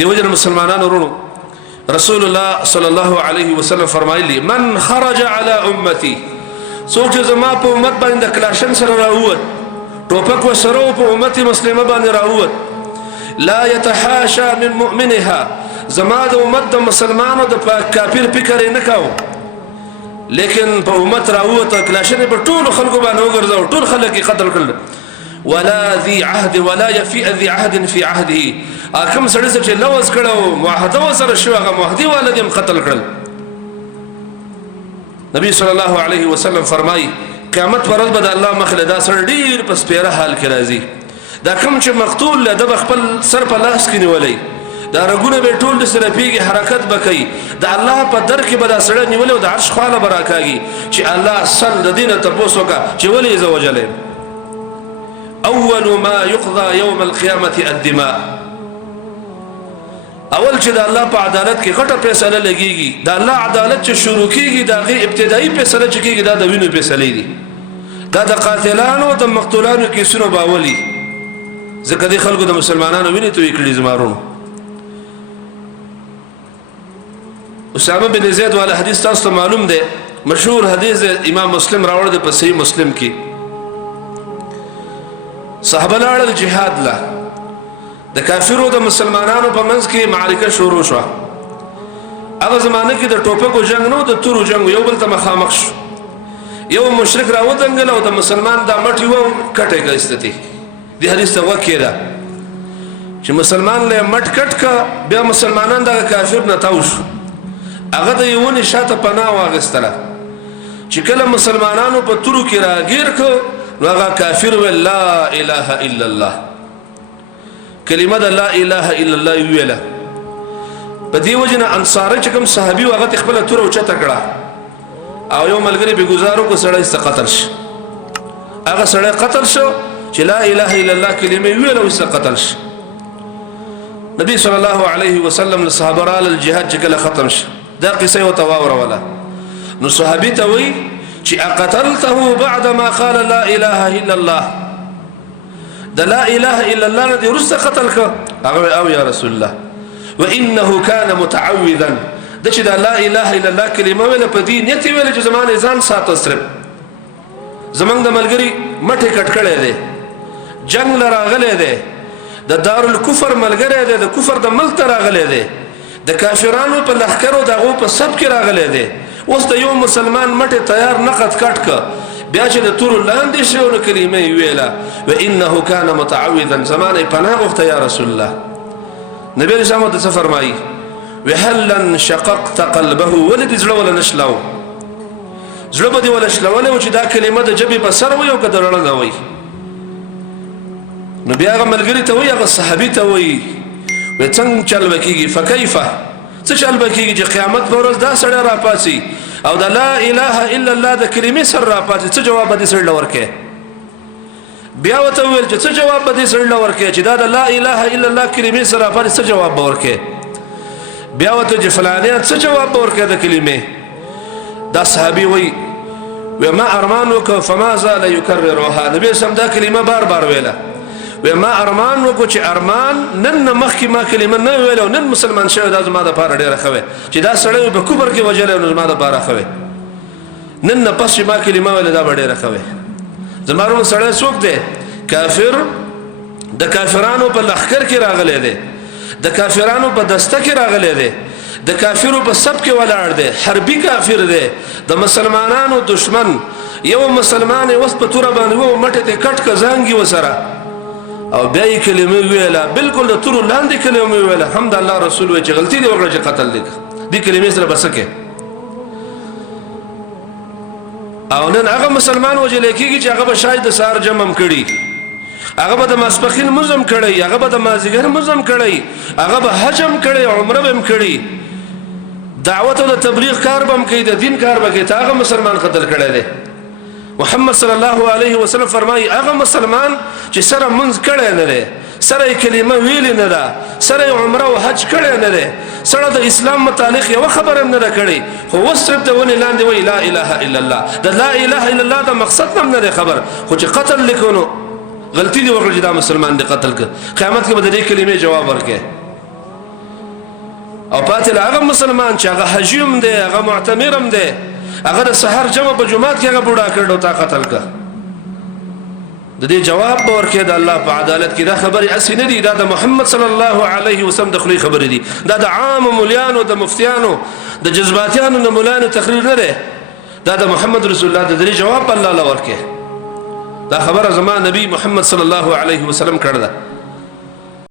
دیو جن مسلمانانو ورونو رسول الله صلی الله علیه وسلم فرمایلی من خرج على امتی سوچ زما په امت باندې کلاشن سره راووت ټوپک وسره په امت مسلمه باندې راووت لا يتحاشى من مؤمنها زما د امت د مسلمانو د کافر فکر نه کاو لیکن په امت راووت کلاشن په ټول خلکو باندې وګرځاو ټول خلک قتل کړل ولا ذي عهد ولا يفي ذي عهد في عهده اكم سړی چې لوز کړو معاهده وسره شو هغه معاهدي والدیم قتل کړل نبی صلی الله علیه وسلم فرمای قیامت پر ورځ به الله مخله دا سر ډیر پس پیره حال کې راځي دا کوم چې مقتول له د خپل سر په لاس کې نیولې دا رګونه به ټول د سره پیږي حرکت بکې دا الله په در کې به دا سړی نیولې او د عرش خواله براکاږي چې الله سن د دینه تاسو کا چې ولې زوجله اول ما يقضى يوم القيامه الدماء اول چې د الله په عدالت کې غټه فیصله لګيږي د الله عدالت چې شروع کیږي دا غي ابتدایي فیصله چې کیږي دا د وینو فیصله دي دا د قاتلانو د مقتولانو کې سونو باولي ځکه د خلکو د مسلمانانو ویني توې کړي زمارونو اسامه بن زید والا حدیث تاسو معلوم ده مشهور حدیث امام مسلم راوړ د په صحیح مسلم کې صحابه لاړ جهاد لا د کافرو د مسلمانانو په منځ کې معرکه شروع شو هغه زمانه کې د ټوپکو جنگ نو د تورو جنگ یو بل ته مخامخ شو یو مشرک راوتنګل او د مسلمان د مټي و کټه کېستتي د حدیث ته وکړه چې مسلمان له مټ کټ کا بیا مسلمانان د کافر نه تاوش هغه د یو نشاته پناه واغستله چې کله مسلمانانو په تورو کې راګیر کو هغه کافر و لا اله الا الله کلمه لا اله الا الله ویله په دی وجنه انصار چې کوم صحابي هغه خپل تور او چته کړه او یو ملګری به گزارو کو سړی است قتل شو هغه سړی قتل شو چې لا اله الا الله کلمه ویله او است قتل شو نبی صلی الله علیه وسلم له صحابه را الجهاد چې کله ختم شو دا قصه او تواور ولا نو صحابي ته وی چې اقتلته بعد ما قال لا اله الا الله دا لا اله الا الله الذي رست قتلك او يا رسول الله وانه كان متعوذا دا چې دا لا اله الا الله کلمه ویل په دې نیت ویل چې زمانه ځان ساتو صرف زمنګ د ملګری مټه کټ کړي دي جنگ لراغله دي د دار الكفر ملګری دي د کفر د ملک راغله دي د کافرانو په لخرو دغه په سب کې راغله دي اوس د یو مسلمان مټه تیار نقد کټ ک بیا چې د تور لاندې شو نو کلمه ویلا وانه كان متعوذا زمانه پناه غوښته یا رسول الله نبی رسول الله د فرمایي وهل شققت قلبه ولد زړه ولا نشلاو زړه به ولا شلاو او چې دا کلمه د جبې په سر وي او کډرل نه وي نو بیا هغه ملګری ته وي هغه صحابي ته وي و څنګه چل وکيږي فكيف څه چل وکيږي چې قیامت پر ورځ دا سړی را پاسي او دا لا اله الا الله د کلمې سره را پاسي څه جواب دې سره ورکه بیا وته ویل چې څه جواب دې سره ورکه چې دا لا اله الا الله کلمې سره را پاسي څه جواب ورکه بیا وته چې فلانه څه جواب ورکه د کلمې دا صحابي وي وما ارمانك فما زال يكررها نبی سم دا کلمه بار بار ویله وما ارمان وکړو چې ارمان نن مخکې ما کلمه نه ویلو نن مسلمان شوی دا زما د پاره ډیره خوي چې دا سړی په کوبر کې وجل نو زما د پاره خوي نن نه پس ما کلمه ویل دا ډیره خوي زمارو سړی څوک دی کافر د کافرانو په لخر کې راغلی دی د کافرانو په دسته کې راغلی دی د کافرو په سب کې ولاړ دی حربي کافر دی د مسلمانانو دشمن یو مسلمان اوس په تور باندې و مټه ته کټ کزانګي وسره او بیا کلمه ویلا بالکل د تور لاندې کلمه ویلا حمد الله رسول وی چې غلطي دی وکړه چې قتل لیک دي کلمې سره بسکه او نن هغه مسلمان وجل کېږي چې هغه به شاید د سار جمم کړي هغه به د مسبخین مزم کړي هغه به د مازیګر مزم کړي هغه به حجم کړي عمره به کړي دعوت او تبلیغ کار به کوي د دین کار به کوي هغه مسلمان قتل کړي دي محمد صلی الله علیه وسلم فرمایي هغه مسلمان چې سره منځ کړي نه لري سره کلمه ویل نه ده سره عمره او حج کړي نه ده سره د اسلام متعلق یو خبره نه ده کړي خو وسرب ته ونی لاندې وی لا اله الا الله د لا اله الا الله د مقصد نه ده خبر خو چې قتل لیکونو غلطی دی ورغلی دا مسلمان دی قتل ک قیامت کې به د دې کلمې جواب ورکړي او پاتې هغه مسلمان چې هغه حاجی هم دی هغه معتمر هم دی هغه د سحر جمع په جمعات کې هغه بوډا کړو تا قتل کا د دې جواب به ورکړي د الله په عدالت کې دا خبرې اسی نه دي دا د محمد صلی الله علیه وسلم د خلی خبرې دي دا د عام مولیانو د مفتیانو د جذباتیانو د مولیانو تقریر نه دی دا د محمد رسول الله د دې جواب الله لورکه دا خبره زمان نبی محمد صلی الله علیه وسلم کړه